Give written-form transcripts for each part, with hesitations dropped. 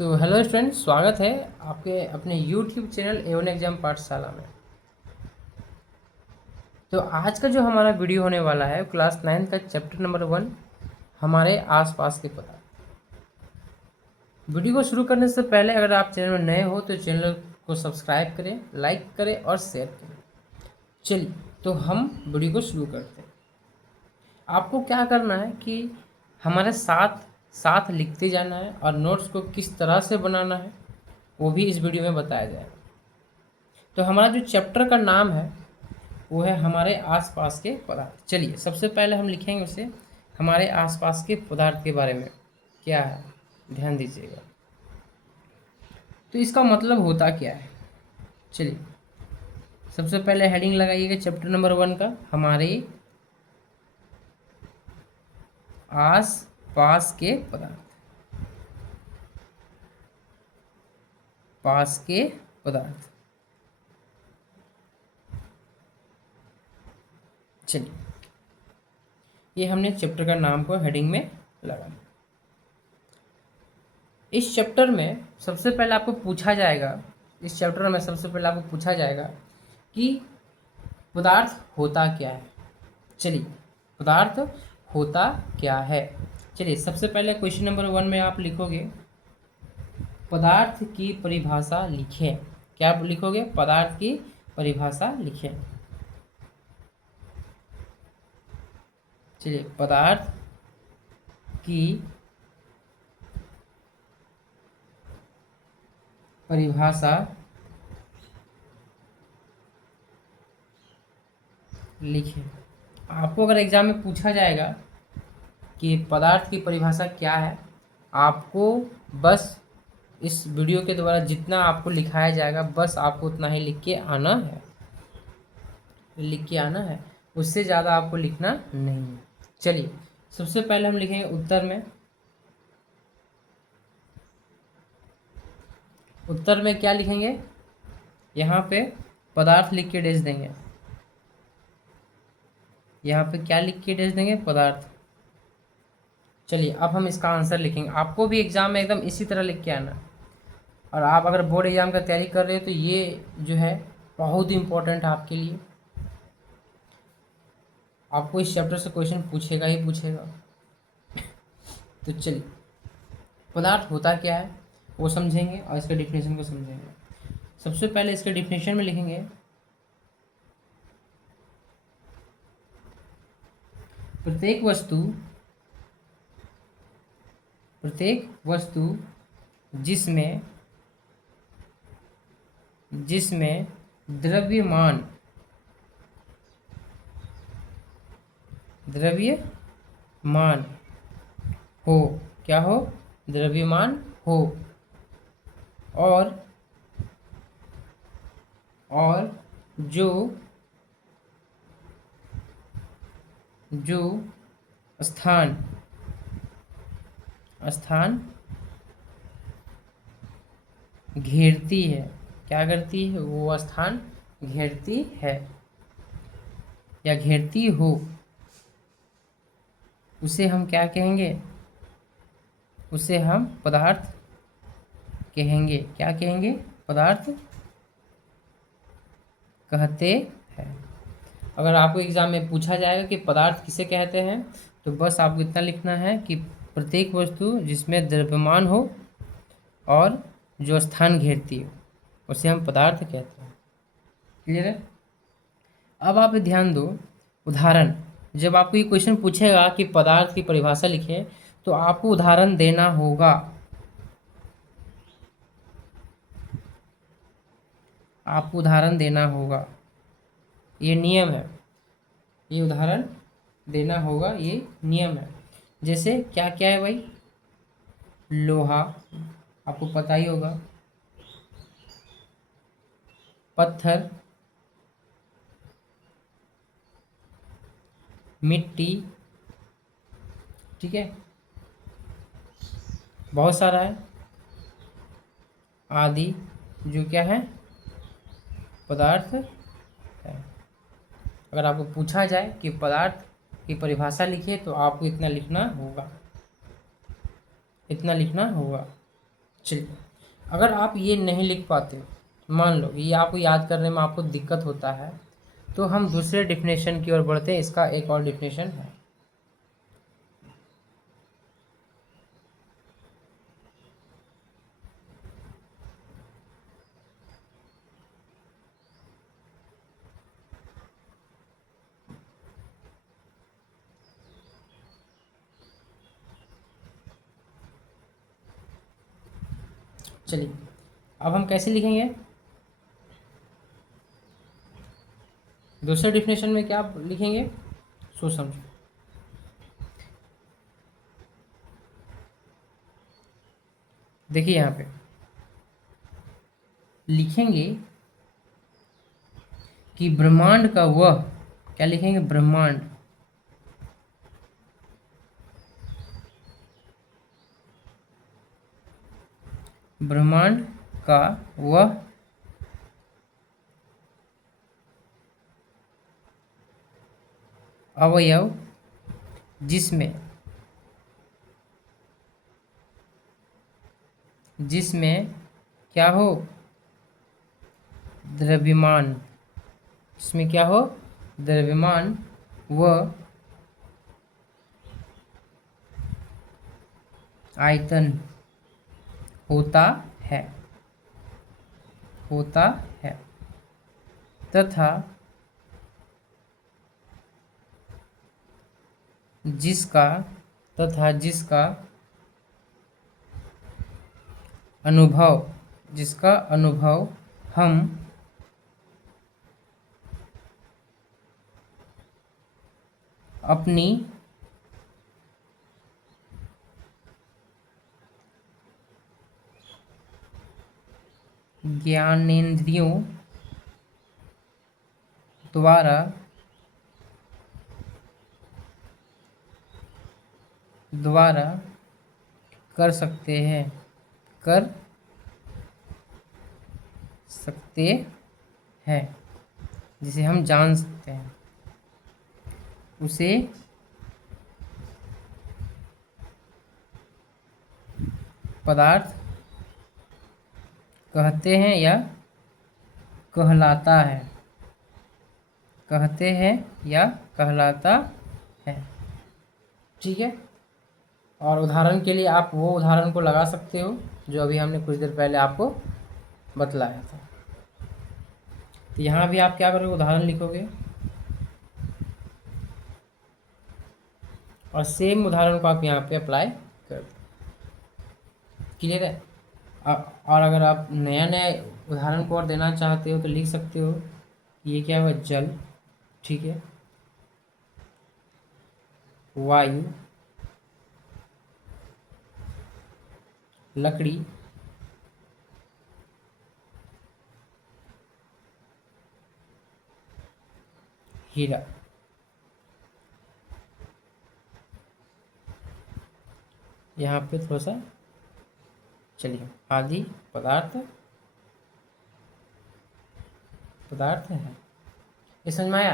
तो hello student, स्वागत है आपके अपने यूट्यूब चैनल A1 एग्जाम पाठशाला में। तो आज का जो हमारा वीडियो होने वाला है क्लास 9 का चैप्टर नंबर 1 हमारे आसपास के पदार्थ। वीडियो को शुरू करने से पहले अगर आप चैनल में नए हो तो चैनल को सब्सक्राइब करें, लाइक करें और शेयर करें। चलिए तो हम वीडियो को शुरू करते हैं। आपको क्या करना है कि हमारे साथ साथ लिखते जाना है और नोट्स को किस तरह से बनाना है वो भी इस वीडियो में बताया जाएगा। तो हमारा जो चैप्टर का नाम है वो है हमारे आसपास के पदार्थ। चलिए सबसे पहले हम लिखेंगे उसे हमारे आसपास के पदार्थ के बारे में क्या है, ध्यान दीजिएगा। तो इसका मतलब होता क्या है, चलिए सबसे पहले हेडिंग लगाइएगा चैप्टर नंबर 1 का, हमारे आस पास के पदार्थ। पास के पदार्थ। चलिए ये हमने चैप्टर का नाम को हेडिंग में लगा। इस चैप्टर में सबसे पहले आपको पूछा जाएगा, इस चैप्टर में सबसे पहले आपको पूछा जाएगा कि पदार्थ होता क्या है। चलिए पदार्थ होता क्या है। चलिए सबसे पहले क्वेश्चन नंबर 1 में आप लिखोगे पदार्थ की परिभाषा लिखें। क्या आप लिखोगे? पदार्थ की परिभाषा लिखें। चलिए पदार्थ की परिभाषा लिखें। आपको अगर एग्जाम में पूछा जाएगा कि पदार्थ की परिभाषा क्या है, आपको बस इस वीडियो के द्वारा जितना आपको लिखाया जाएगा बस आपको उतना ही लिख के आना है, उससे ज़्यादा आपको लिखना नहीं है। चलिए सबसे पहले हम लिखेंगे उत्तर में। उत्तर में क्या लिखेंगे? यहाँ पे पदार्थ लिख के डेज देंगे। यहाँ पे क्या लिख के डेज देंगे? पदार्थ। चलिए अब हम इसका आंसर लिखेंगे। आपको भी एग्जाम में एकदम इसी तरह लिख के आना। और आप अगर बोर्ड एग्जाम का तैयारी कर रहे हो तो ये जो है बहुत इम्पोर्टेंट है आपके लिए। आपको इस चैप्टर से क्वेश्चन पूछेगा ही पूछेगा। तो चलिए पदार्थ होता क्या है वो समझेंगे और इसके डिफिनेशन को समझेंगे। सबसे पहले इसके डिफिनेशन में लिखेंगे प्रत्येक वस्तु जिसमें द्रव्यमान हो, क्या हो? द्रव्यमान हो और जो स्थान घेरती है। क्या करती है? वो स्थान घेरती है या घेरती हो, उसे हम क्या कहेंगे? उसे हम पदार्थ कहेंगे। क्या कहेंगे? पदार्थ कहते हैं। अगर आपको एग्जाम में पूछा जाएगा कि पदार्थ किसे कहते हैं तो बस आपको इतना लिखना है कि प्रत्येक वस्तु जिसमें द्रव्यमान हो और जो स्थान घेरती हो उसे हम पदार्थ कहते हैं। क्लियर है? अब आप ध्यान दो, उदाहरण जब आपको ये क्वेश्चन पूछेगा कि पदार्थ की परिभाषा लिखें तो आपको उदाहरण देना होगा। आपको उदाहरण देना होगा, ये नियम है। ये उदाहरण देना होगा, ये नियम है। जैसे क्या क्या है भाई? लोहा, आपको पता ही होगा। पत्थर, मिट्टी, ठीक है, बहुत सारा है, आदि जो क्या है? पदार्थ है। अगर आपको पूछा जाए कि पदार्थ की परिभाषा लिखिए तो आपको इतना लिखना होगा, इतना लिखना होगा। चलिए, अगर आप ये नहीं लिख पाते हो, मान लो ये आपको याद करने में आपको दिक्कत होता है, तो हम दूसरे डिफिनेशन की ओर बढ़ते हैं। इसका एक और डिफिनेशन है। चलिए, अब हम कैसे लिखेंगे? दूसरे डिफिनेशन में क्या लिखेंगे, सोच समझो। देखिए यहाँ पे लिखेंगे कि ब्रह्मांड का वह, क्या लिखेंगे, ब्रह्मांड ब्रह्मांड का वह अवयव जिसमें जिसमें क्या हो, द्रव्यमान, जिसमें क्या हो, द्रव्यमान व आयतन होता है, होता है, तथा जिसका जिसका अनुभव हम अपनी ज्ञानेंद्रियों द्वारा कर सकते हैं, कर सकते हैं, जिसे हम जान सकते हैं, उसे पदार्थ कहते हैं या कहलाता है, कहते हैं या कहलाता है। ठीक है, और उदाहरण के लिए आप वो उदाहरण को लगा सकते हो जो अभी हमने कुछ देर पहले आपको बतलाया था। तो यहाँ भी आप क्या करोगे, उदाहरण लिखोगे और सेम उदाहरण को आप यहाँ पे अप्लाई कर दो। क्लियर है? और अगर आप नया नया उदाहरण को और देना चाहते हो तो लिख सकते हो, ये क्या हुआ, जल, ठीक है, वायु, लकड़ी, हीरा। यहाँ पे थोड़ा सा चलिए, आदि पदार्थ है। ये समझ में आया?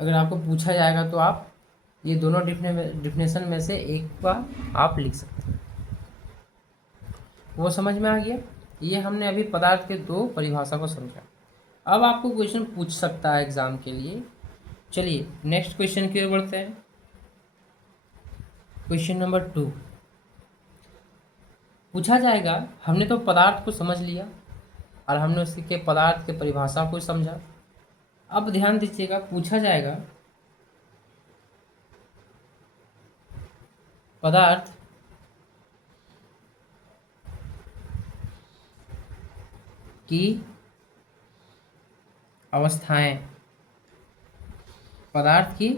अगर आपको पूछा जाएगा तो आप ये दोनों डिफिनेशन में से एक का आप लिख सकते हैं। वो समझ में आ गया? ये हमने अभी पदार्थ के दो परिभाषा को समझा। अब आपको क्वेश्चन पूछ सकता है एग्जाम के लिए। चलिए नेक्स्ट क्वेश्चन की ओर बढ़ते हैं। क्वेश्चन नंबर 2 पूछा जाएगा, हमने तो पदार्थ को समझ लिया और हमने उसके पदार्थ के परिभाषा को समझा। अब ध्यान दीजिएगा, पूछा जाएगा पदार्थ की अवस्थाएं, पदार्थ की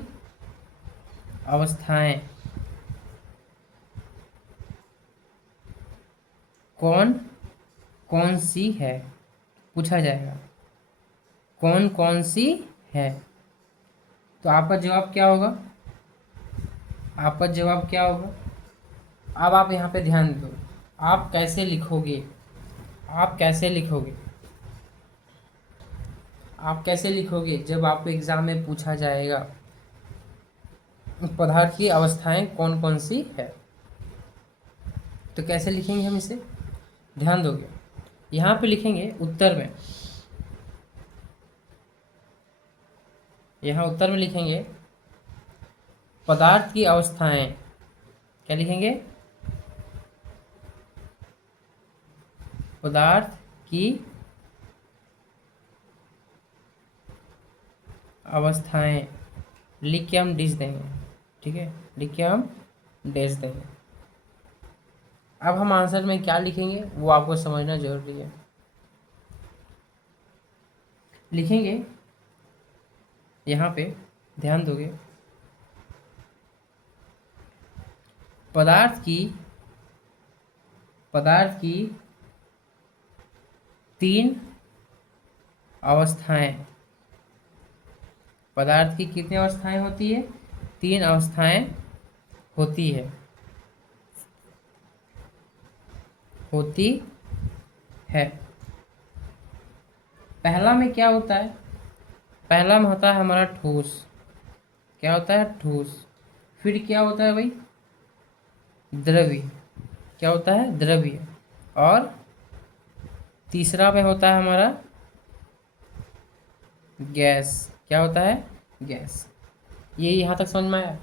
अवस्थाएं कौन कौन सी है, पूछा जाएगा कौन कौन सी है। तो आपका जवाब क्या होगा, आपका जवाब क्या होगा? अब आप यहाँ पे ध्यान दो, आप कैसे लिखोगे, आप कैसे लिखोगे, आप कैसे लिखोगे जब आपको एग्जाम में पूछा जाएगा पदार्थ की अवस्थाएं कौन कौन सी है। तो कैसे लिखेंगे हम इसे, ध्यान दोगे। यहाँ पे लिखेंगे उत्तर में, यहाँ उत्तर में लिखेंगे पदार्थ की अवस्थाएं। क्या लिखेंगे, पदार्थ की अवस्थाएं लिख के हम डैश देंगे, ठीक है, लिख के हम डैश देंगे। अब हम आंसर में क्या लिखेंगे वो आपको समझना जरूरी है। लिखेंगे यहाँ पे, ध्यान दोगे, पदार्थ की 3 अवस्थाएं। पदार्थ की कितनी अवस्थाएं होती है, 3 अवस्थाएं होती है। पहला में क्या होता है, पहला में होता है हमारा ठोस। क्या होता है, ठोस। फिर क्या होता है भाई, द्रव्य। क्या होता है, द्रव्य। और तीसरा में होता है हमारा गैस। क्या होता है, गैस। ये यहाँ तक समझ में आया।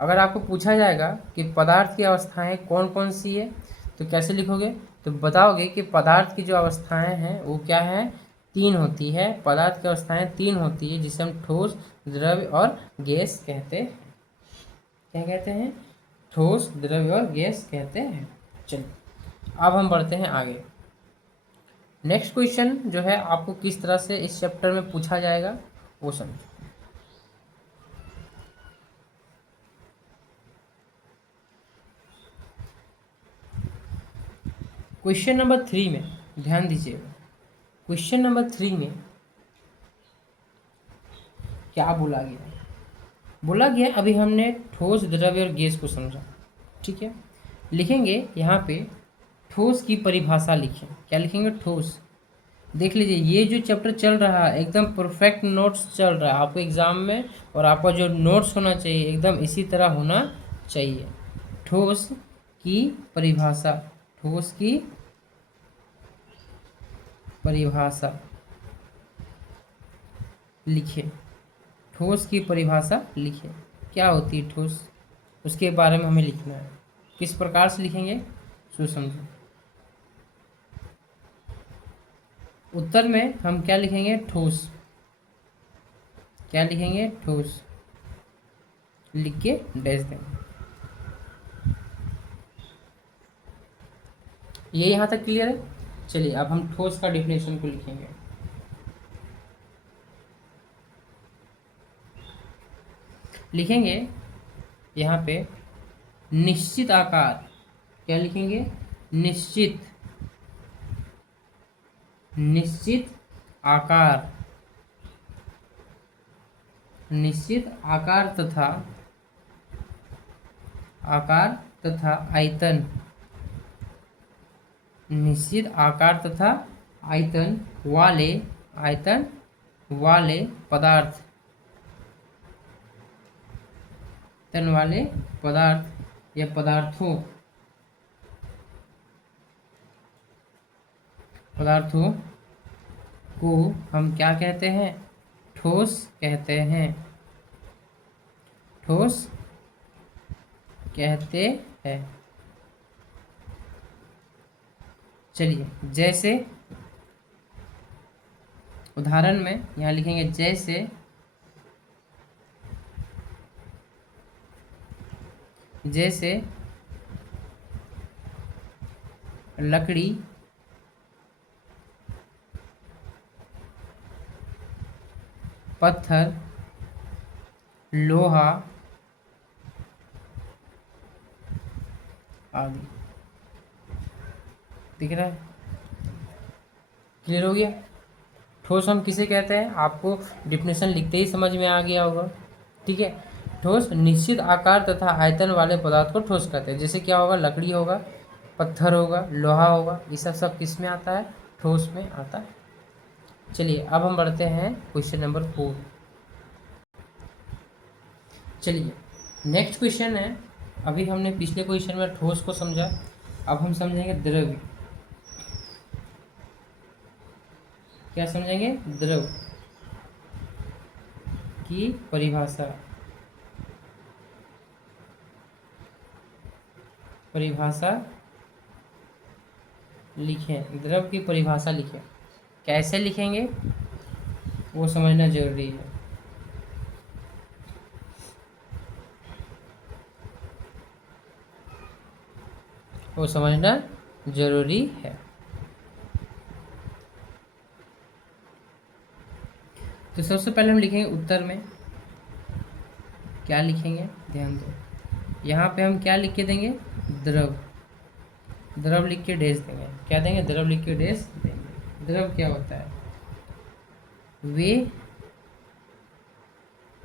अगर आपको पूछा जाएगा कि पदार्थ की अवस्थाएं कौन कौन सी है तो कैसे लिखोगे, तो बताओगे कि पदार्थ की जो अवस्थाएं हैं वो क्या है, 3 होती है। पदार्थ की अवस्थाएं 3 होती है, जिसे हम ठोस, द्रव्य और गैस कहते हैं। क्या कहते हैं, ठोस, द्रव्य और गैस कहते हैं। चलिए अब हम बढ़ते हैं आगे। नेक्स्ट क्वेश्चन जो है आपको किस तरह से इस चैप्टर में पूछा जाएगा वो समझो। क्वेश्चन नंबर 3 में ध्यान दीजिएगा। क्वेश्चन नंबर 3 में क्या बोला गया, बोला गया अभी हमने ठोस, द्रव्य और गैस को समझा, ठीक है। लिखेंगे यहाँ पे ठोस की परिभाषा लिखें। क्या लिखेंगे, ठोस। देख लीजिए ये जो चैप्टर चल रहा है एकदम परफेक्ट नोट्स चल रहा है आपको एग्जाम में, और आपका जो नोट्स होना चाहिए एकदम इसी तरह होना चाहिए। ठोस की परिभाषा, ठोस की परिभाषा लिखे। ठोस की परिभाषा लिखे, क्या होती है ठोस, उसके बारे में हमें लिखना है। किस प्रकार से लिखेंगे सो समझो। उत्तर में हम क्या लिखेंगे, ठोस। क्या लिखेंगे, ठोस, लिख के डैश देंगे। ये यहाँ तक क्लियर है। चलिए अब हम ठोस का डिफिनेशन को लिखेंगे। लिखेंगे यहाँ पे निश्चित आकार। क्या लिखेंगे, निश्चित आकार, निश्चित आकार तथा आयतन, निश्चित आकार तथा आयतन वाले पदार्थ, आयतन वाले पदार्थ या पदार्थों को हम क्या कहते हैं, ठोस कहते हैं। ठोस कहते हैं। चलिए जैसे उदाहरण में यहाँ लिखेंगे, जैसे लकड़ी, पत्थर, लोहा आदि। दिख रहा है, क्लियर हो गया। ठोस हम किसे कहते हैं, आपको डिफिनेशन लिखते ही समझ में आ गया होगा, ठीक है। ठोस निश्चित आकार तथा आयतन वाले पदार्थ को ठोस कहते हैं। जैसे क्या होगा, लकड़ी होगा, पत्थर होगा, लोहा होगा, ये सब किस में आता है, ठोस में आता है। चलिए अब हम बढ़ते हैं क्वेश्चन नंबर 4। चलिए नेक्स्ट क्वेश्चन है, अभी हमने पिछले क्वेश्चन में ठोस को समझा, अब हम समझेंगे द्रव। क्या समझेंगे? द्रव की परिभाषा। परिभाषा लिखें, द्रव की परिभाषा लिखें। कैसे लिखेंगे वो समझना जरूरी है। वो समझना जरूरी है। तो सबसे पहले हम लिखेंगे उत्तर में क्या लिखेंगे, ध्यान दो। यहाँ पे हम क्या लिख के देंगे? द्रव। द्रव लिख के डैश देंगे। क्या देंगे? द्रव लिख के डैश देंगे। द्रव क्या होता है? वे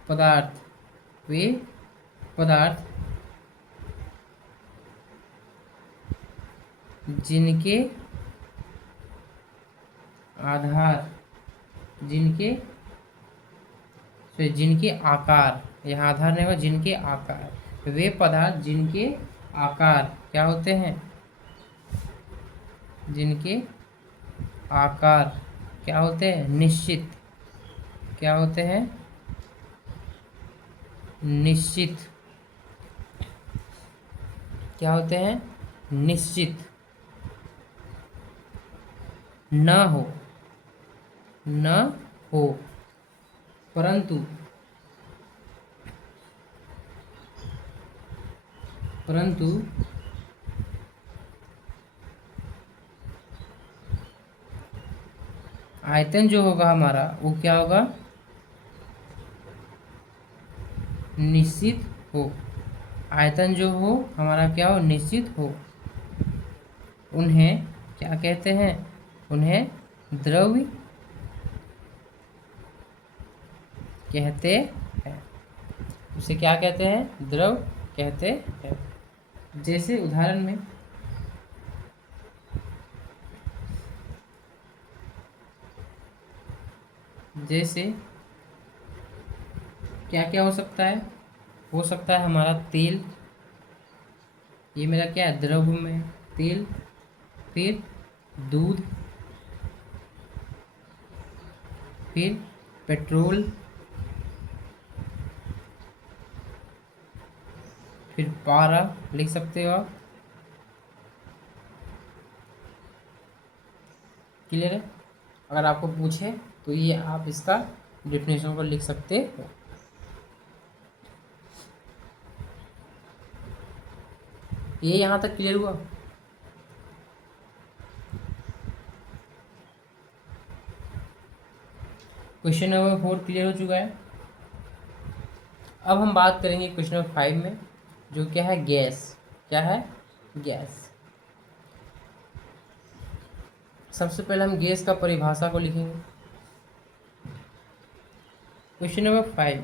पदार्थ, वे पदार्थ जिनके आधार, जिनके जिनके आकार, यहाँ आधार नहीं होगा, जिनके आकार, वे पदार्थ जिनके आकार क्या होते हैं? जिनके आकार क्या होते हैं? निश्चित। क्या होते हैं? निश्चित। क्या होते हैं? निश्चित। न हो, न हो, परंतु, परंतु आयतन जो होगा हमारा वो क्या होगा? निश्चित हो। आयतन जो हो हमारा क्या हो? निश्चित हो। उन्हें क्या कहते हैं? उन्हें द्रव्य कहते हैं। उसे क्या कहते हैं? द्रव कहते हैं। जैसे उदाहरण में जैसे क्या क्या हो सकता है? हो सकता है हमारा तेल, ये मेरा क्या है? द्रव में तेल। फिर दूध, फिर पेट्रोल, फिर पारा लिख सकते हो आप। क्लियर है? अगर आपको पूछे तो ये आप इसका डेफिनेशन को लिख सकते हो। ये यहाँ तक क्लियर हुआ? क्वेश्चन नंबर 4 क्लियर हो चुका है। अब हम बात करेंगे क्वेश्चन नंबर 5 में, जो क्या है? गैस। क्या है? गैस। सबसे पहले हम गैस का परिभाषा को लिखेंगे। क्वेश्चन नंबर 5,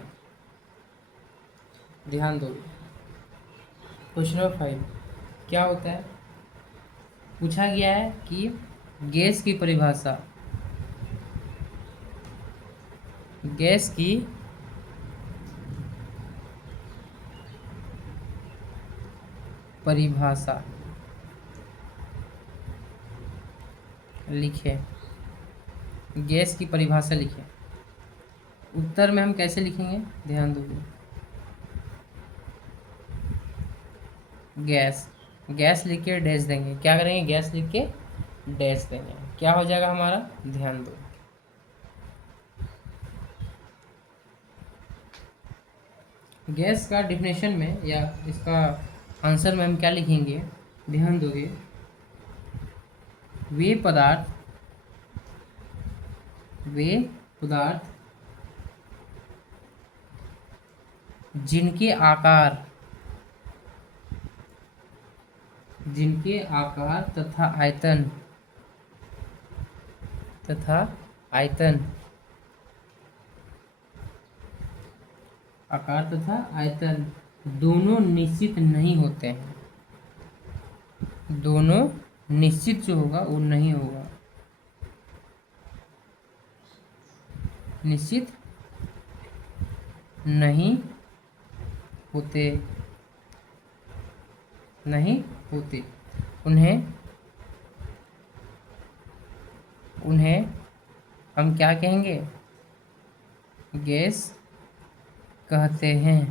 ध्यान दो। क्वेश्चन नंबर 5 क्या होता है? पूछा गया है कि गैस की परिभाषा, गैस की परिभाषा लिखे। गैस की परिभाषा लिखे। उत्तर में हम कैसे लिखेंगे? ध्यान दो। गैस, गैस लिख के डैश देंगे। क्या करेंगे? गैस लिख के डैश देंगे। क्या हो जाएगा हमारा? ध्यान दो। गैस का डिफिनेशन में या इसका आंसर में हम क्या लिखेंगे? ध्यान दोगे। वे पदार्थ, वे पदार्थ जिनके आकार, जिनके आकार तथा आयतन, तथा आयतन, आकार तथा आयतन दोनों निश्चित नहीं होते हैं। दोनों निश्चित जो होगा वो नहीं होगा। निश्चित नहीं होते, नहीं होते। उन्हें उन्हें हम क्या कहेंगे? गैस कहते हैं।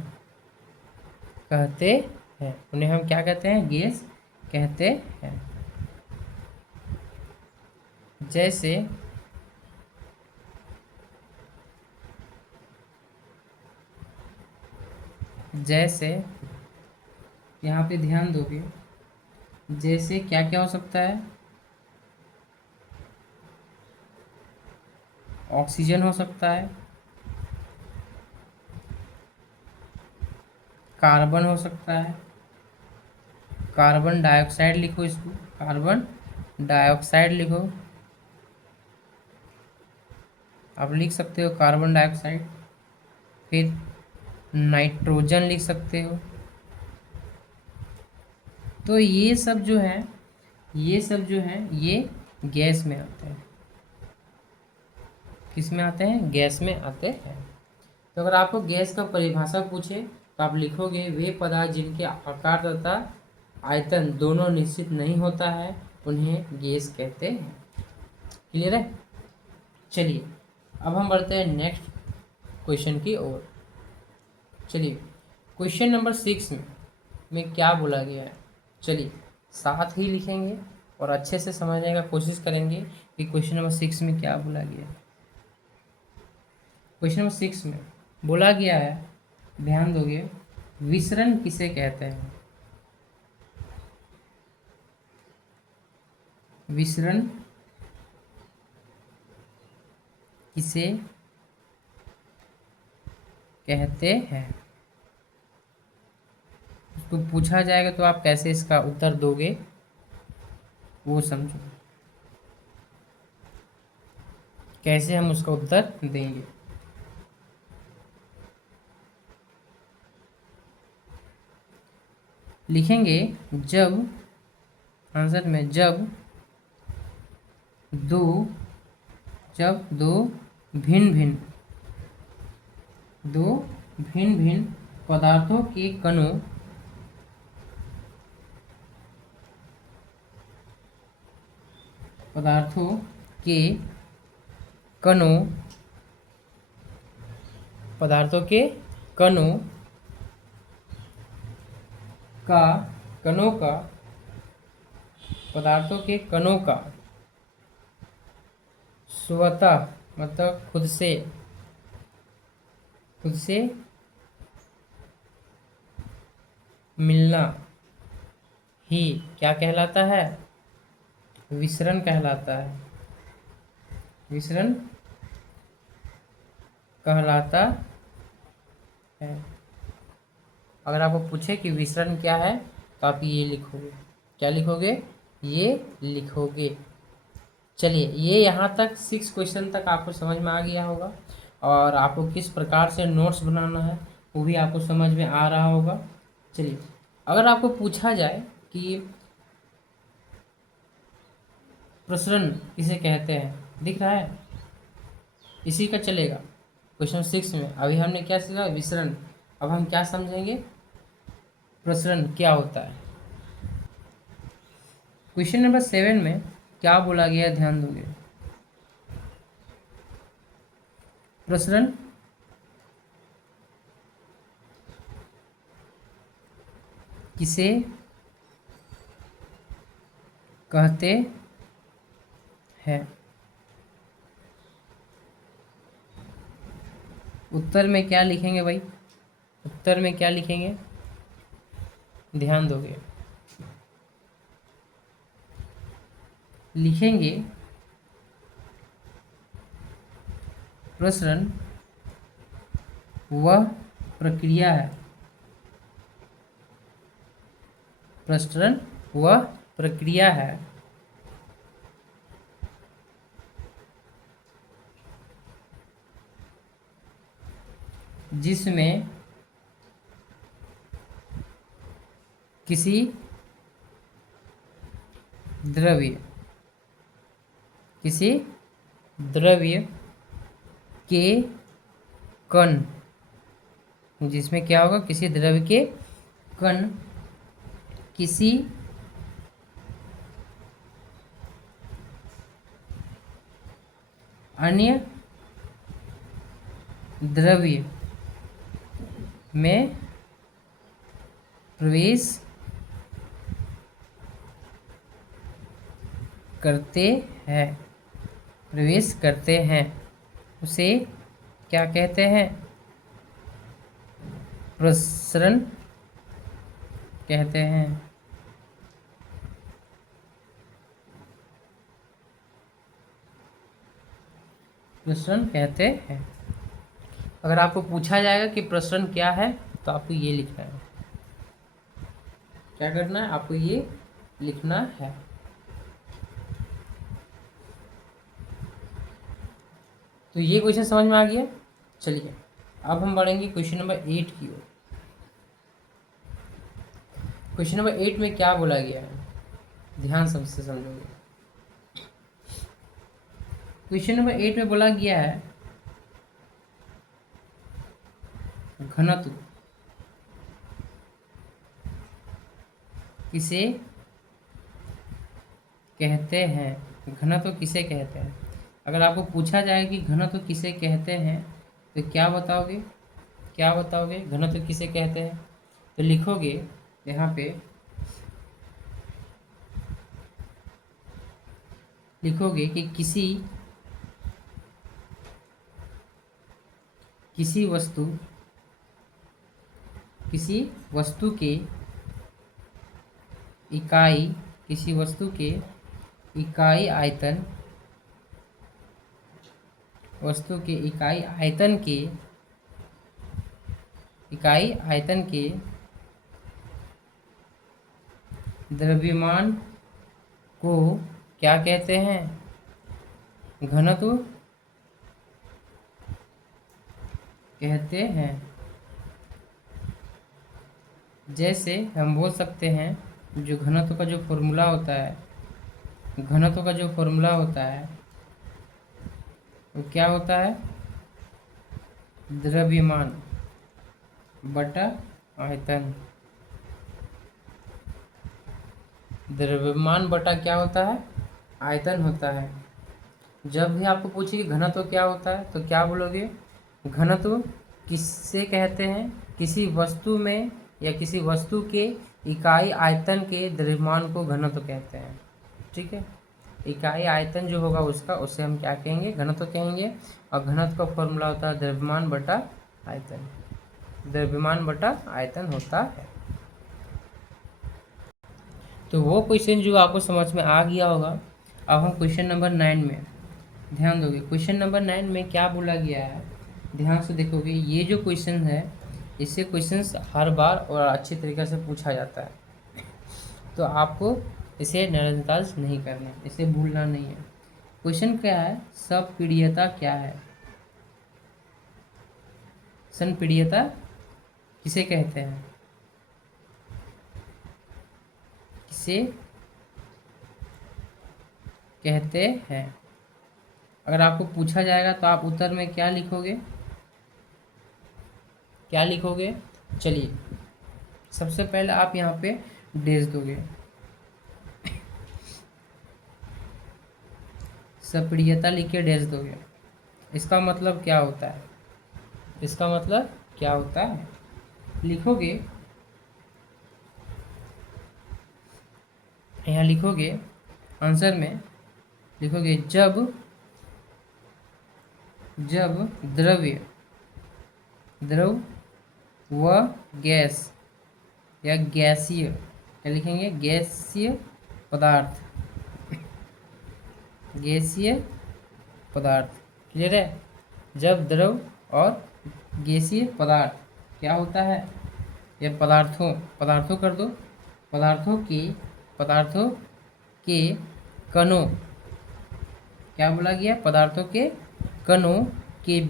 उन्हें हम क्या कहते हैं? गैस कहते हैं। जैसे जैसे यहाँ पे ध्यान दोगे, जैसे क्या क्या हो सकता है? ऑक्सीजन हो सकता है, कार्बन हो सकता है, कार्बन डाइऑक्साइड लिखो इसको, कार्बन डाइऑक्साइड लिखो, आप लिख सकते हो कार्बन डाइऑक्साइड। फिर नाइट्रोजन लिख सकते हो। तो ये सब जो है ये गैस में आते हैं। किस में आते हैं? गैस में आते हैं। तो अगर आपको गैस का परिभाषा पूछे तो आप लिखोगे वे पदार्थ जिनके आकार तथा आयतन दोनों निश्चित नहीं होता है उन्हें गैस कहते हैं। क्लियर है? चलिए अब हम बढ़ते हैं नेक्स्ट क्वेश्चन की ओर। चलिए क्वेश्चन नंबर 6 में क्या बोला गया है, चलिए साथ ही लिखेंगे और अच्छे से समझने का कोशिश करेंगे कि क्वेश्चन नंबर 6 में क्या बोला गया है। क्वेश्चन नंबर 6 में बोला गया है, ध्यान दोगे, विसरण किसे कहते हैं? विसरण किसे कहते हैं? तो पूछा जाएगा तो आप कैसे इसका उत्तर दोगे वो समझो, कैसे हम उसका उत्तर देंगे। लिखेंगे जब आंसर में जब दो भिन्न भिन्न पदार्थों के कणों पदार्थों के कणों का स्वतः मतलब खुद से मिलना ही क्या कहलाता है? विसरण कहलाता है। विसरण कहलाता है। अगर आपको पूछे कि विसरण क्या है तो आप ये लिखोगे। क्या लिखोगे? ये लिखोगे। चलिए ये यहाँ तक 6 क्वेश्चन तक आपको समझ में आ गया होगा और आपको किस प्रकार से नोट्स बनाना है वो भी आपको समझ में आ रहा होगा। चलिए अगर आपको पूछा जाए कि प्रसरण किसे कहते हैं, दिख रहा है? इसी का चलेगा क्वेश्चन 6 में। अभी हमने क्या सीखा? विसरण। अब हम क्या समझेंगे? प्रसरण क्या होता है। क्वेश्चन नंबर 7 में क्या बोला गया, ध्यान दोगे। प्रसरण किसे कहते हैं? उत्तर में क्या लिखेंगे भाई? उत्तर में क्या लिखेंगे? ध्यान दोगे। लिखेंगे प्रसरण वह प्रक्रिया है। प्रसरण वह प्रक्रिया है जिसमें किसी द्रव्य के कण, जिसमें क्या होगा? किसी द्रव्य के कण किसी अन्य द्रव्य में प्रवेश करते हैं, प्रवेश करते हैं, उसे क्या कहते हैं? प्रसरण कहते हैं। प्रसरण कहते हैं। अगर आपको पूछा जाएगा कि प्रसरण क्या है तो आपको ये लिखना है। क्या करना है? आपको ये लिखना है। तो ये क्वेश्चन समझ में आ गया। चलिए अब हम बढ़ेंगे क्वेश्चन नंबर 8 की ओर। क्वेश्चन नंबर 8 में क्या बोला गया है, ध्यान सबसे समझोगे। क्वेश्चन नंबर 8 में बोला गया है घनत्व किसे कहते हैं? घनत्व किसे कहते हैं? अगर आपको पूछा जाए कि घनत्व किसे कहते हैं तो क्या बताओगे? क्या बताओगे घनत्व किसे कहते हैं? तो लिखोगे यहाँ पे, लिखोगे कि किसी वस्तु के इकाई, किसी वस्तु के इकाई आयतन, वस्तु के इकाई आयतन के द्रव्यमान को क्या कहते हैं? घनत्व कहते हैं। जैसे हम बोल सकते हैं जो घनत्व का जो फॉर्मूला होता है, घनत्व का जो फॉर्मूला होता है वो क्या होता है? द्रव्यमान बटा आयतन। द्रव्यमान बटा क्या होता है? आयतन होता है। जब भी आपको पूछे कि घनत्व क्या होता है तो क्या बोलोगे? घनत्व किससे कहते हैं? किसी वस्तु में या किसी वस्तु के इकाई आयतन के द्रव्यमान को घनत्व कहते हैं। ठीक है, इकाई आयतन जो होगा उसका, उसे हम क्या कहेंगे? घनत्व कहेंगे। और घनत्व का फॉर्मूला होता है द्रव्यमान बटा आयतन। द्रव्यमान बटा आयतन होता है। तो वो क्वेश्चन जो आपको समझ में आ गया होगा। अब हम क्वेश्चन नंबर 9 में ध्यान दोगे। क्वेश्चन नंबर 9 में क्या बोला गया है, ध्यान से देखोगे। ये जो क्वेश्चन है, इससे क्वेश्चंस हर बार और अच्छी तरीके से पूछा जाता है, तो आपको इसे नज़रअंदाज नहीं करना, इसे भूलना नहीं है। क्वेश्चन क्या है? संपीड्यता क्या है? संपीड्यता किसे कहते हैं? किसे कहते हैं? अगर आपको पूछा जाएगा तो आप उत्तर में क्या लिखोगे? क्या लिखोगे? चलिए सबसे पहले आप यहाँ पे डैश दोगे। संपीड्यता लिख के डैश दोगे। इसका मतलब क्या होता है? इसका मतलब क्या होता है? लिखोगे, यहाँ लिखोगे आंसर में, लिखोगे जब द्रव व गैस या गैसीय, क्या लिखेंगे? गैसीय पदार्थ, गैसीय पदार्थ। क्लियर है? जब द्रव और गैसीय पदार्थ क्या होता है? ये पदार्थों कर दो। पदार्थों के कणों, क्या बोला गया? पदार्थों के कणों के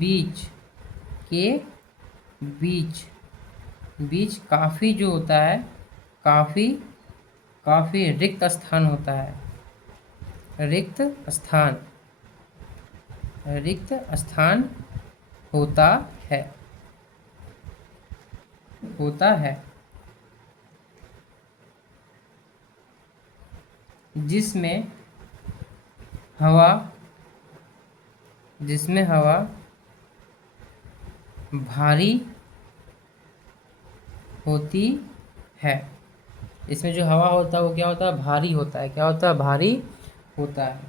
बीच काफ़ी जो होता है, काफ़ी रिक्त स्थान होता है। रिक्त स्थान होता है जिसमें हवा जिसमें हवा भारी होती है। इसमें जो हवा होता है वो क्या होता है, भारी होता है। क्या होता है, भारी होता है।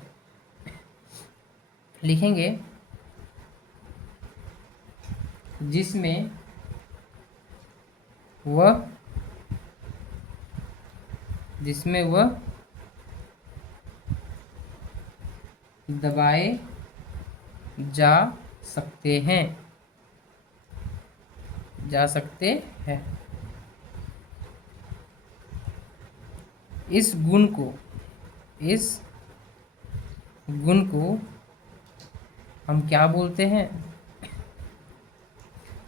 लिखेंगे जिसमें वह दबाए जा सकते हैं। इस गुण को हम क्या बोलते हैं,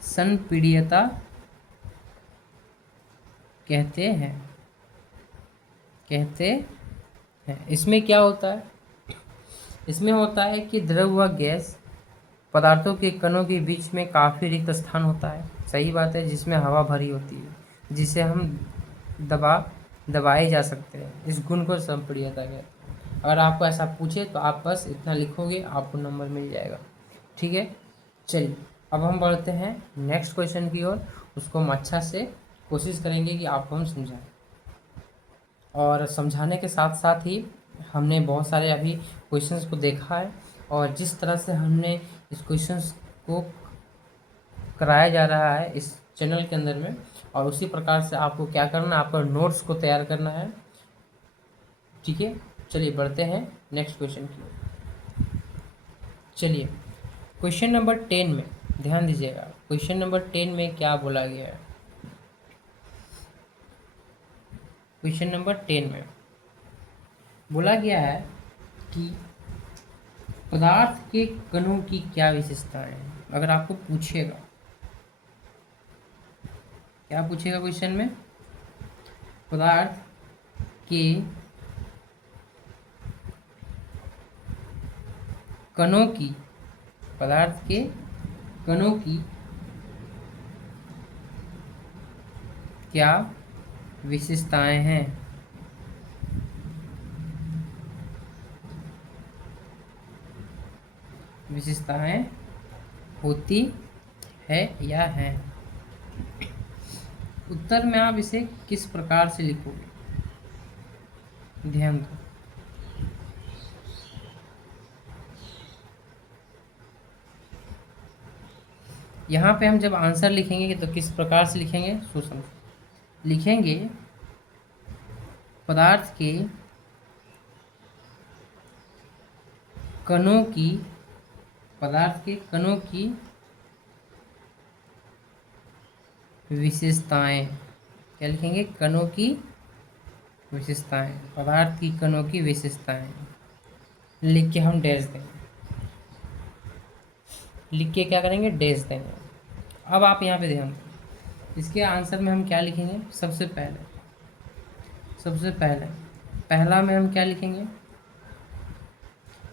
संपीड्यता कहते हैं। इसमें क्या होता है, इसमें होता है कि द्रव व गैस पदार्थों के कणों के बीच में काफ़ी रिक्त स्थान होता है। सही बात है, जिसमें हवा भरी होती है, जिसे हम दबाए जा सकते हैं। इस गुण को संपीड्यता कहते हैं। अगर आपको ऐसा पूछे तो आप बस इतना लिखोगे, आपको नंबर मिल जाएगा। ठीक है, चलिए अब हम बढ़ते हैं नेक्स्ट क्वेश्चन की ओर। उसको हम अच्छा से कोशिश करेंगे कि आपको हम समझाएं, और समझाने के साथ साथ ही हमने बहुत सारे अभी क्वेश्चंस को देखा है, और जिस तरह से हमने इस क्वेश्चंस को कराया जा रहा है इस चैनल के अंदर में, और उसी प्रकार से आपको क्या करना है, आपको नोट्स को तैयार करना है। ठीक है, चलिए बढ़ते हैं नेक्स्ट क्वेश्चन की ओर। चलिए क्वेश्चन नंबर 10 में ध्यान दीजिएगा। क्वेश्चन नंबर 10 में क्या बोला गया है, क्वेश्चन नंबर 10 में बोला गया है कि पदार्थ के कणों की क्या विशेषताएं हैं। अगर आपको पूछेगा, क्या पूछेगा क्वेश्चन में, पदार्थ के कणों की क्या विशेषताएं हैं। विशेषताएं होती है या हैं। उत्तर में आप इसे किस प्रकार से लिखोगे, ध्यान दो। यहाँ पे हम जब आंसर लिखेंगे तो किस प्रकार से लिखेंगे, सोच समझो। लिखेंगे पदार्थ के कणों की विशेषताएं। क्या लिखेंगे, कणों की विशेषताएं, पदार्थ की कणों की विशेषताएं। लिख के हम डैश देंगे, लिख के क्या करेंगे, डैश देंगे। अब आप यहाँ पे ध्यान दें, इसके आंसर में हम क्या लिखेंगे, सबसे पहले पहला में हम क्या लिखेंगे,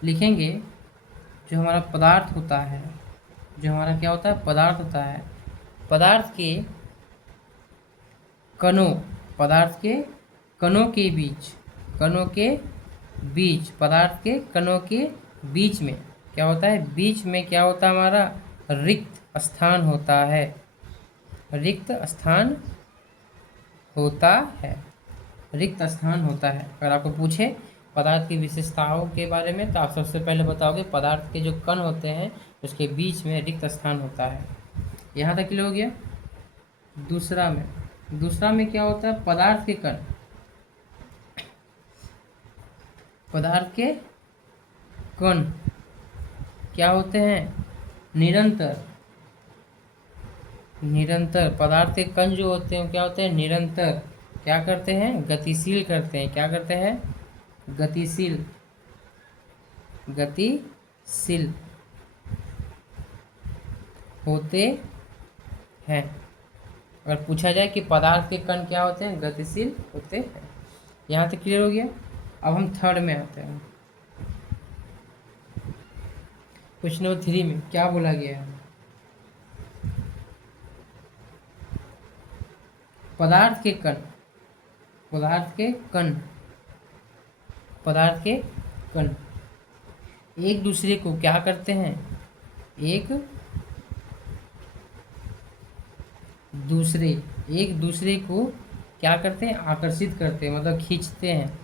लिखेंगे जो हमारा पदार्थ होता है, जो हमारा क्या होता है, पदार्थ होता है, पदार्थ के कणों के बीच पदार्थ के कणों के बीच में क्या होता है, बीच में क्या होता है, हमारा रिक्त स्थान होता है। रिक्त स्थान होता है। अगर आपको पूछे पदार्थ की विशेषताओं के बारे में तो आप सबसे पहले बताओगे पदार्थ के जो कण होते हैं उसके बीच में रिक्त स्थान होता है। यहाँ तक क्लियर हो गया। दूसरा में क्या होता है, पदार्थ के कण क्या होते हैं, निरंतर। पदार्थ के कण जो होते हैं क्या होते हैं, निरंतर क्या करते हैं, गतिशील करते हैं। क्या करते हैं, गतिशील होते हैं। अगर पूछा जाए कि पदार्थ के कण क्या होते हैं, गतिशील होते हैं। यहाँ तक क्लियर हो गया। अब हम थर्ड में आते हैं। क्वेश्चन नंबर 3 में क्या बोला गया है, पदार्थ के कण एक दूसरे को क्या करते हैं, एक दूसरे को क्या करते हैं, आकर्षित करते हैं, मतलब खींचते हैं।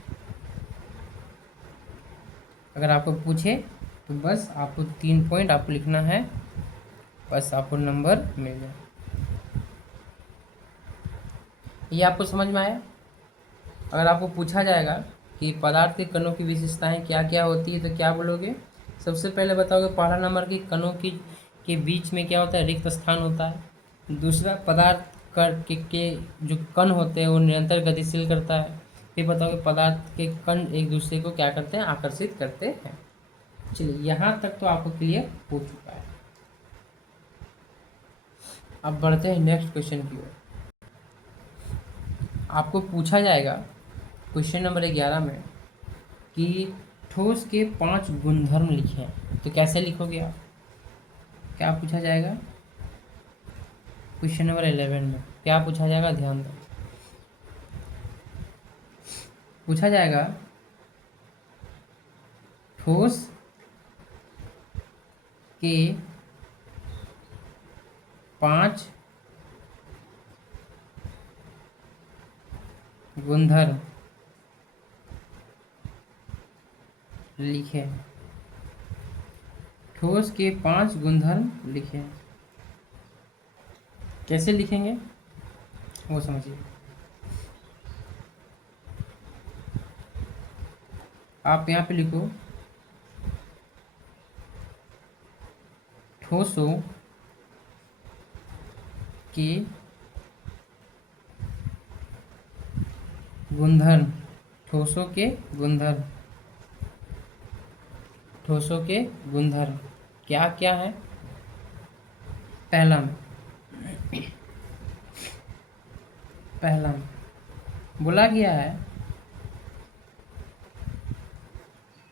अगर आपको पूछे तो बस आपको 3 पॉइंट आपको लिखना है, बस आपको नंबर मिल जाए। ये आपको समझ में आया? अगर आपको पूछा जाएगा कि पदार्थ के कणों की विशेषताएं क्या क्या होती है तो क्या बोलोगे? सबसे पहले बताओगे पहला नंबर की कणों की के बीच में क्या होता है, रिक्त स्थान होता है। दूसरा, पदार्थ के जो कण होते हैं वो निरंतर गतिशील करता है। फिर बताओगे पदार्थ के कण एक दूसरे को क्या करते हैं, आकर्षित करते हैं। चलिए यहाँ तक तो आपको क्लियर हो चुका है। अब बढ़ते हैं नेक्स्ट क्वेश्चन की ओर। आपको पूछा जाएगा क्वेश्चन नंबर 11 में कि ठोस के 5 गुणधर्म लिखें, तो कैसे लिखोगे आप? क्या पूछा जाएगा क्वेश्चन नंबर 11 में? क्या पूछा जाएगा, ध्यान दो। पूछा जाएगा ठोस के 5 गुणधर्म लिखें। ठोस के 5 गुणधर्म लिखें। कैसे लिखेंगे वो समझिए। आप यहाँ पे लिखो ठोसों के गुणधर्म। ठोसों के गुणधर्म। ठोसों के गुणधर्म क्या क्या है? पहला में बोला गया है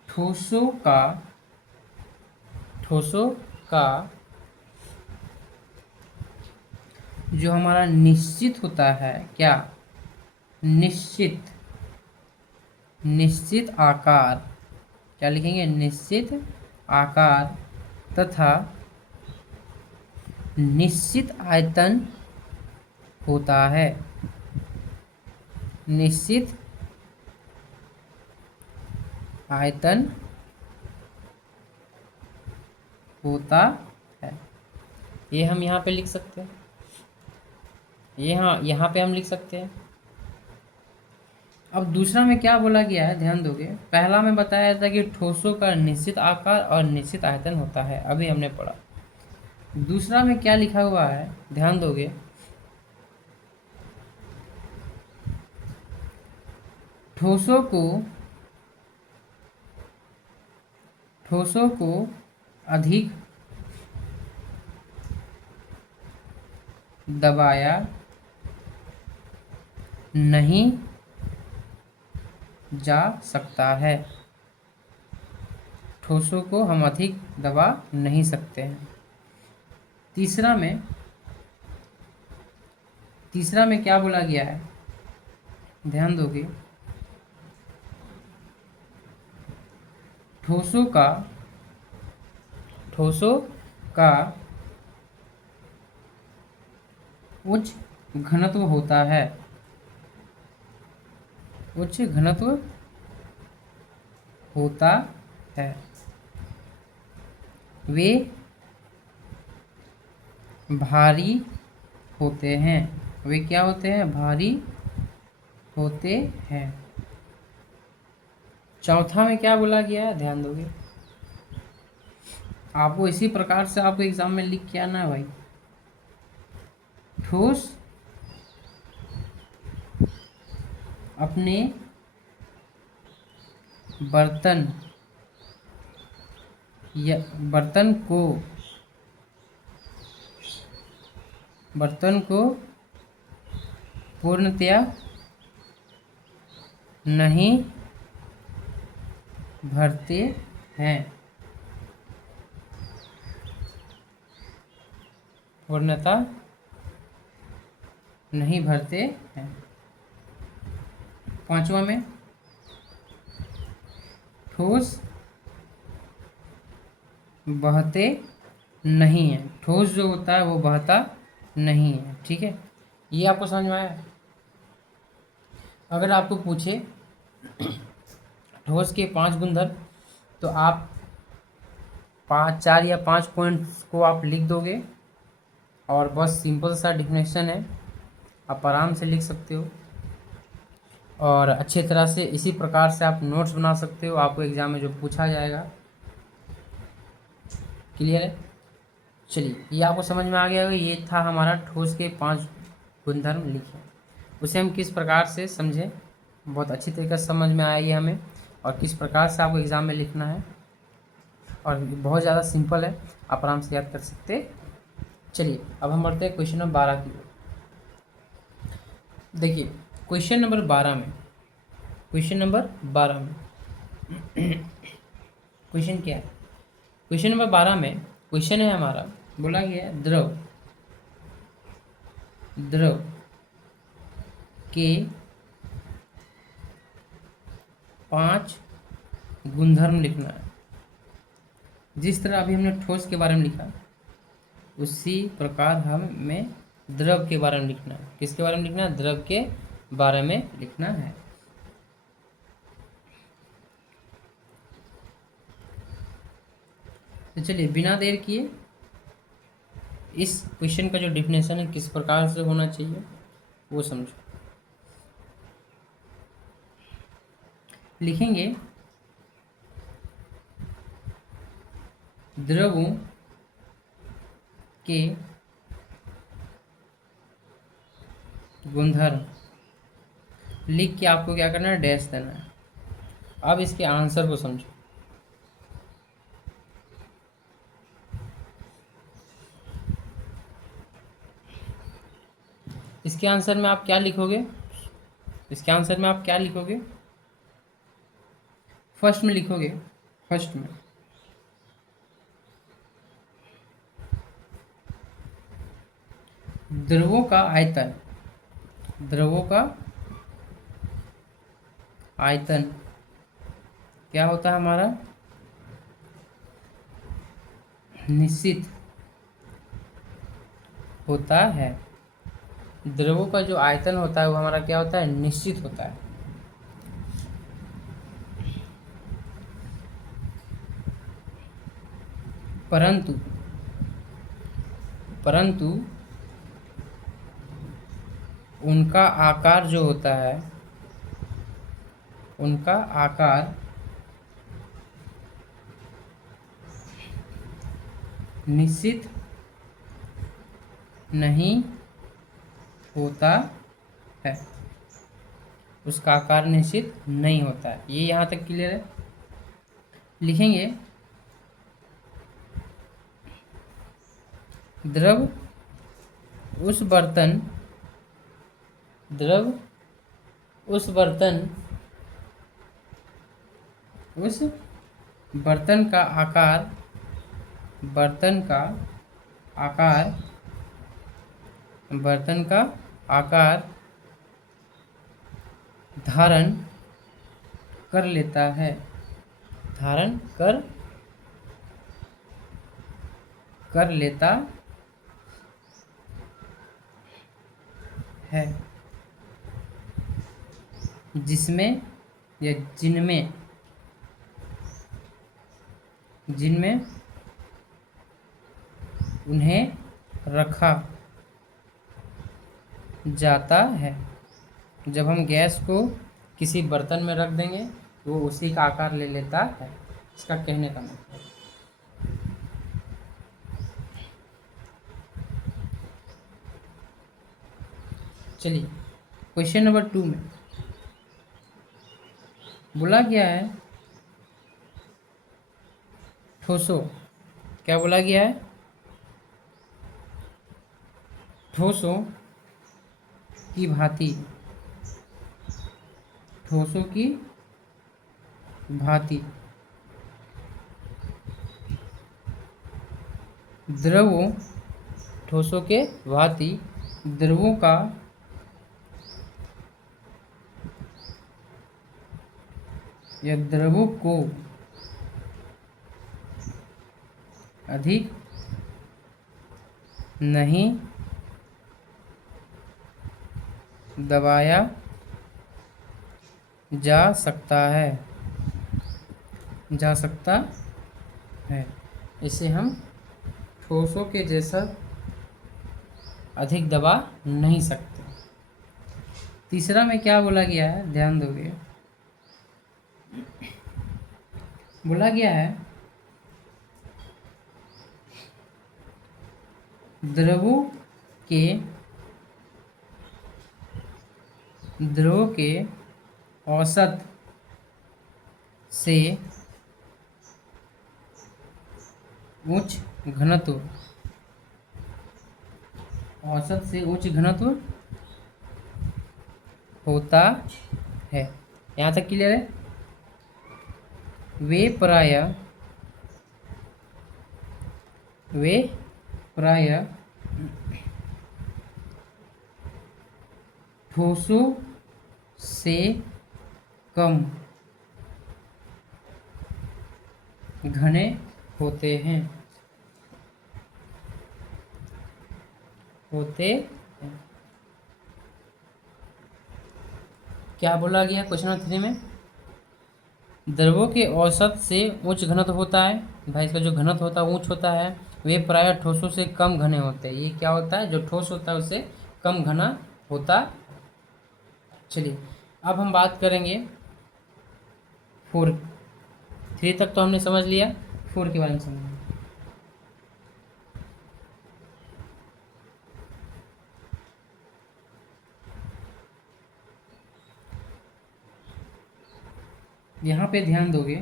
ठोसों का जो हमारा निश्चित होता है, क्या निश्चित आकार, क्या लिखेंगे, निश्चित आकार तथा निश्चित आयतन होता है। निश्चित आयतन होता है। ये हम यहाँ पे लिख सकते हैं, यहाँ पे हम लिख सकते हैं। अब दूसरा में क्या बोला गया है, ध्यान दोगे। पहला में बताया था कि ठोसों का निश्चित आकार और निश्चित आयतन होता है, अभी हमने पढ़ा। दूसरा में क्या लिखा हुआ है, ध्यान दोगे। ठोसों को अधिक दबाया नहीं जा सकता है। ठोसों को हम अधिक दबा नहीं सकते हैं। तीसरा में क्या बोला गया है, ध्यान दोगे। ठोसों का उच्च घनत्व होता है। उच्च घनत्व होता है। वे भारी होते हैं। वे क्या होते हैं, भारी होते हैं। चौथा में क्या बोला गया है, ध्यान दोगे। आपको इसी प्रकार से आपको एग्जाम में लिख के आना है भाई। ठोस अपने बर्तन या बर्तन को पूर्णतया नहीं भरते हैं। पूर्णतः नहीं भरते हैं। पांचवा में ठोस बहते नहीं है। ठोस जो होता है वो बहता नहीं है। ठीक है, ये आपको समझ में आया। अगर आपको पूछे ठोस के 5 गुणधर्म, तो आप 4 या 5 पॉइंट्स को आप लिख दोगे और बस सिंपल सा डिफिनेशन है, आप आराम से लिख सकते हो और अच्छी तरह से इसी प्रकार से आप नोट्स बना सकते हो, आपको एग्ज़ाम में जो पूछा जाएगा। क्लियर है। चलिए, ये आपको समझ में आ गया होगा। ये था हमारा ठोस के 5 गुणधर्म लिखे, उसे हम किस प्रकार से समझें, बहुत अच्छी तरीके से समझ में आएगी हमें, और किस प्रकार से आपको एग्ज़ाम में लिखना है, और बहुत ज़्यादा सिंपल है, आप आराम से याद कर सकते। चलिए, अब हम बढ़ते हैं क्वेश्चन नंबर 12 की ओर। देखिए, क्वेश्चन नंबर 12 में क्वेश्चन क्या है? क्वेश्चन नंबर 12 में क्वेश्चन है हमारा, बोला गया है द्रव के 5 गुणधर्म लिखना है। जिस तरह अभी हमने ठोस के बारे में लिखा, उसी प्रकार हमें द्रव के बारे में लिखना है। किसके बारे में लिखना है? द्रव के बारे में लिखना है। तो चलिए, बिना देर किए इस क्वेश्चन का जो डिफिनेशन है किस प्रकार से होना चाहिए वो समझो। लिखेंगे, द्रवों के गुणधर्म, लिख के आपको क्या करना है? डैश देना है। अब इसके आंसर को समझो। इसके आंसर में आप क्या लिखोगे? फर्स्ट में लिखोगे, फर्स्ट में द्रवों का आयतन, क्या होता है हमारा? निश्चित होता है। द्रवों का जो आयतन होता है वो हमारा क्या होता है? निश्चित होता है। परंतु उनका आकार जो होता है, उनका आकार निश्चित नहीं होता है। उसका आकार निश्चित नहीं होता है। ये यहाँ तक क्लियर है। लिखेंगे, द्रव उस बर्तन उस बर्तन का आकार धारण कर लेता है। कर लेता है, जिसमें या जिनमें उन्हें रखा जाता है। जब हम गैस को किसी बर्तन में रख देंगे वो उसी का आकार ले लेता है। इसका कहने का मतलब। चलिए, क्वेश्चन नंबर 2 में बोला गया है ठोसों, क्या बोला गया है? ठोसों की भांति ठोसों के भांति द्रवों का या द्रवों को अधिक नहीं दबाया जा सकता है। इसे हम ठोसों के जैसा अधिक दबा नहीं सकते। तीसरा में क्या बोला गया है, ध्यान दोगे, बोला गया है द्रवों के औसत से उच्च घनत्व होता है। यहाँ तक क्लियर है। वे प्राय ठोसों से कम घने होते हैं। क्या बोला गया क्वेश्चन नंबर 3 में, द्रवों के औसत से उच्च घनत्व होता है। भाई इसका जो घनत्व होता है उच्च होता है। वे प्रायः ठोसों से कम घने होते हैं। ये क्या होता है, जो ठोस होता है उससे कम घना होता। चलिए अब हम बात करेंगे 4। 3 तक तो हमने समझ लिया, 4 के बारे में समझेंगे। यहाँ पे ध्यान दोगे,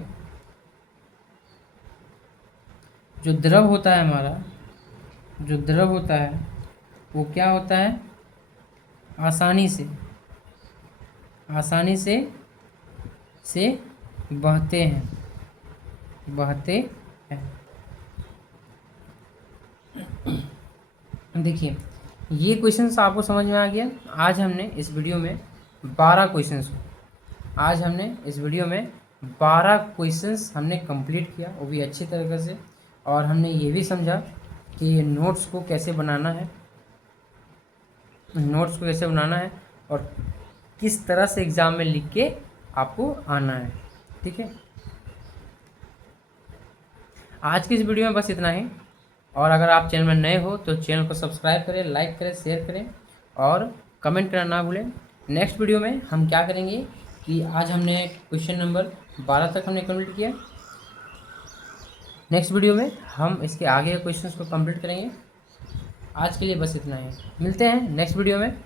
जो द्रव होता है हमारा, वो क्या होता है, आसानी से बहते हैं। देखिए ये क्वेश्चंस आपको समझ में आ गया। आज हमने इस वीडियो में 12 क्वेश्चंस हमने कंप्लीट किया, वो भी अच्छी तरीके से। और हमने ये भी समझा कि ये नोट्स को कैसे बनाना है और किस तरह से एग्ज़ाम में लिख के आपको आना है। ठीक है, आज की इस वीडियो में बस इतना ही। और अगर आप चैनल में नए हो तो चैनल को सब्सक्राइब करें, लाइक करें, शेयर करें और कमेंट करना ना भूलें। नेक्स्ट वीडियो में हम क्या करेंगे कि आज हमने क्वेश्चन नंबर 12 तक हमने कंप्लीट किया। नेक्स्ट वीडियो में हम इसके आगे के क्वेश्चंस को कंप्लीट करेंगे। आज के लिए बस इतना ही, मिलते हैं नेक्स्ट वीडियो में।